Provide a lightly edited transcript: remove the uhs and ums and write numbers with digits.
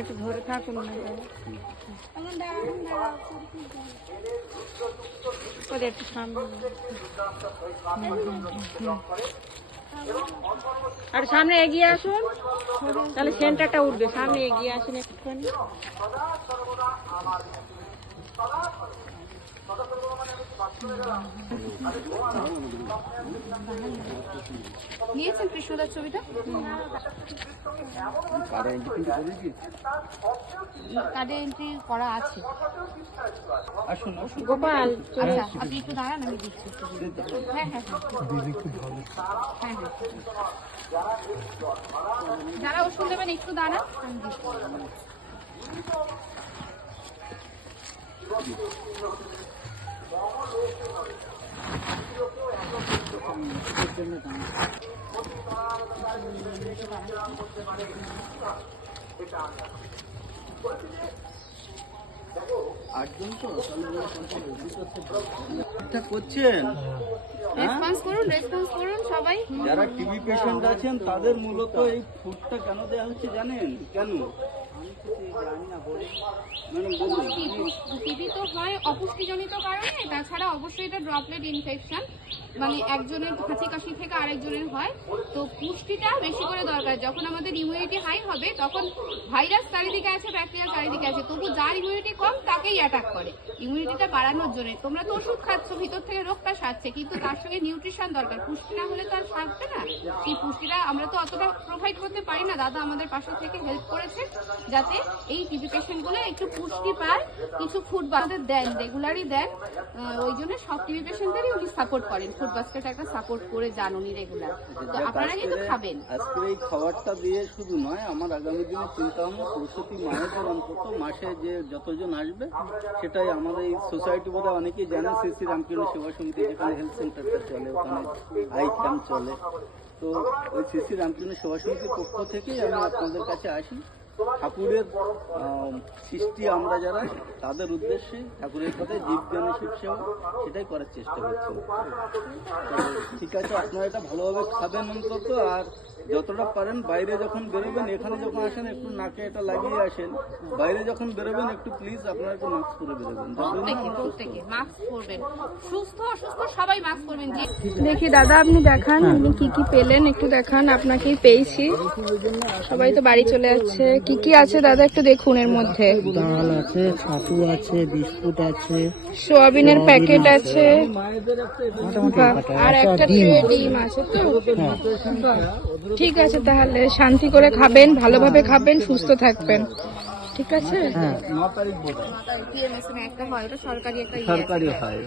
একটু ধরে থাকুন, একটু সামনে আর সামনে এগিয়ে আসুন, তাহলে সেন্টারটা উঠবে। সামনে এগিয়ে আসুন একটুখানি। নিয়েছেন কৃষ্ণদার ছবিটা? কার্ডে এন্ট্রি করা আছে। গোপাল, আচ্ছা আপনি একটু দাঁড়ান, আমি দিচ্ছি। হ্যাঁ হ্যাঁ হ্যাঁ হ্যাঁ, যারা ওষুধ দেবেন একটু দাঁড়ান, আমি দিচ্ছি। করছেন রেসপন্স করুন সবাই। যারা টিবি পেশেন্ট আছেন তাদের মূলত এই ফুডটা কেন দেওয়া হচ্ছে জানেন? কেন টিবি তো হয় অপুষ্টিজনিত কারণে, তাছাড়া অবশ্যই এটা ড্রপলেট ইনফেকশন, মানে একজনের হাঁচি কাশি থেকে আরেকজনের হয়। তো পুষ্টিটা বেশি করে দরকার। যখন আমাদের ইমিউনিটি হাই হবে তখন ভাইরাস চারিদিকে আছে, ব্যাকটেরিয়া চারিদিকে আছে, তবু যার ইমিউনিটি কম তাকেই অ্যাটাক করে। ইমিউনিটিটা বাড়ানোর জন্য তোমরা তো ওষুধ খাচ্ছ, ভিতর থেকে রোগটা সারছে, কিন্তু তার সঙ্গে নিউট্রিশন দরকার। পুষ্টি না হলে তো আর সারবে না। সেই পুষ্টিটা আমরা তো অতটা প্রোভাইড করতে পারি না। দাদা আমাদের পাশে থেকে হেল্প করেছে যাতে এই টিবি পেশেন্টগুলো একটু পুষ্টি পায়। কিছু ফুড বাস্কেট দেন, রেগুলারই দেন। ওই জন্য সব টিবি পেশেন্টদেরই উনি সাপোর্ট করেন। ফুড বাস্কেট একটা সাপোর্ট করে যান উনি রেগুলার। তো আপনারা কিন্তু খাবেন। আজকে এই খাবারটা দিয়ে শুধু নয়, আমার আগামী দিনে চিন্তা ভাবনা সরস্বতী মায়েদের অন্তত মাসে যে যতজন আসবে, সেটাই আমাদের এই সোসাইটি বোধহয় অনেকেই জানে, শ্রী রামকৃষ্ণ সেবা সমিতি যেখানে হেলথ সেন্টারটা চলে, ওখানে আই ক্যাম্প চলে। তো ওই শ্রী রামকৃষ্ণ সেবা সমিতির পক্ষ থেকেই আমি আপনাদের কাছে আসি। ঠাকুরের সৃষ্টি আমরা যারা, তাদের উদ্দেশ্যে ঠাকুরের কথায় জীবজ্ঞানী শিবসেবা সেটাই করার চেষ্টা করছি। ঠিক আছে, আপনারা এটা ভালোভাবে খাবেন অন্তত। আর যতটা পারেন বাইরে যখন বেরোবেন, এখানে যখন আসেন একটু নাকে এটা লাগিয়ে আসেন, বাইরে যখন বেরোবেন একটু প্লিজ আপনারা একটু মাস্ক পরে বেরোবেন। মাস্ক পরবেন, সুস্থ অসুস্থ সবাই মাস্ক পরবেন। দেখি দাদা আপনি দেখান, আপনি কি কি পেলেন একটু দেখান। আপনাকেই পেয়েছি, সবাই তো বাড়ি চলে যাচ্ছে। কি কি আছে দাদা একটু দেখুন। এর মধ্যে ডাল আছে, ছাতু আছে, বিস্কুট আছে, সোয়াবিনের প্যাকেট আছে, আর একটা ডিম আছে। তো ঠিক আছে, তাহলে শান্তি করে খাবেন, ভালোভাবে খাবেন, সুস্থ থাকবেন। ঠিক আছে। হ্যাঁ, 9 তারিখ বোধ হয় একটা হয়, ওটা সরকারি একটা সরকারি হয়।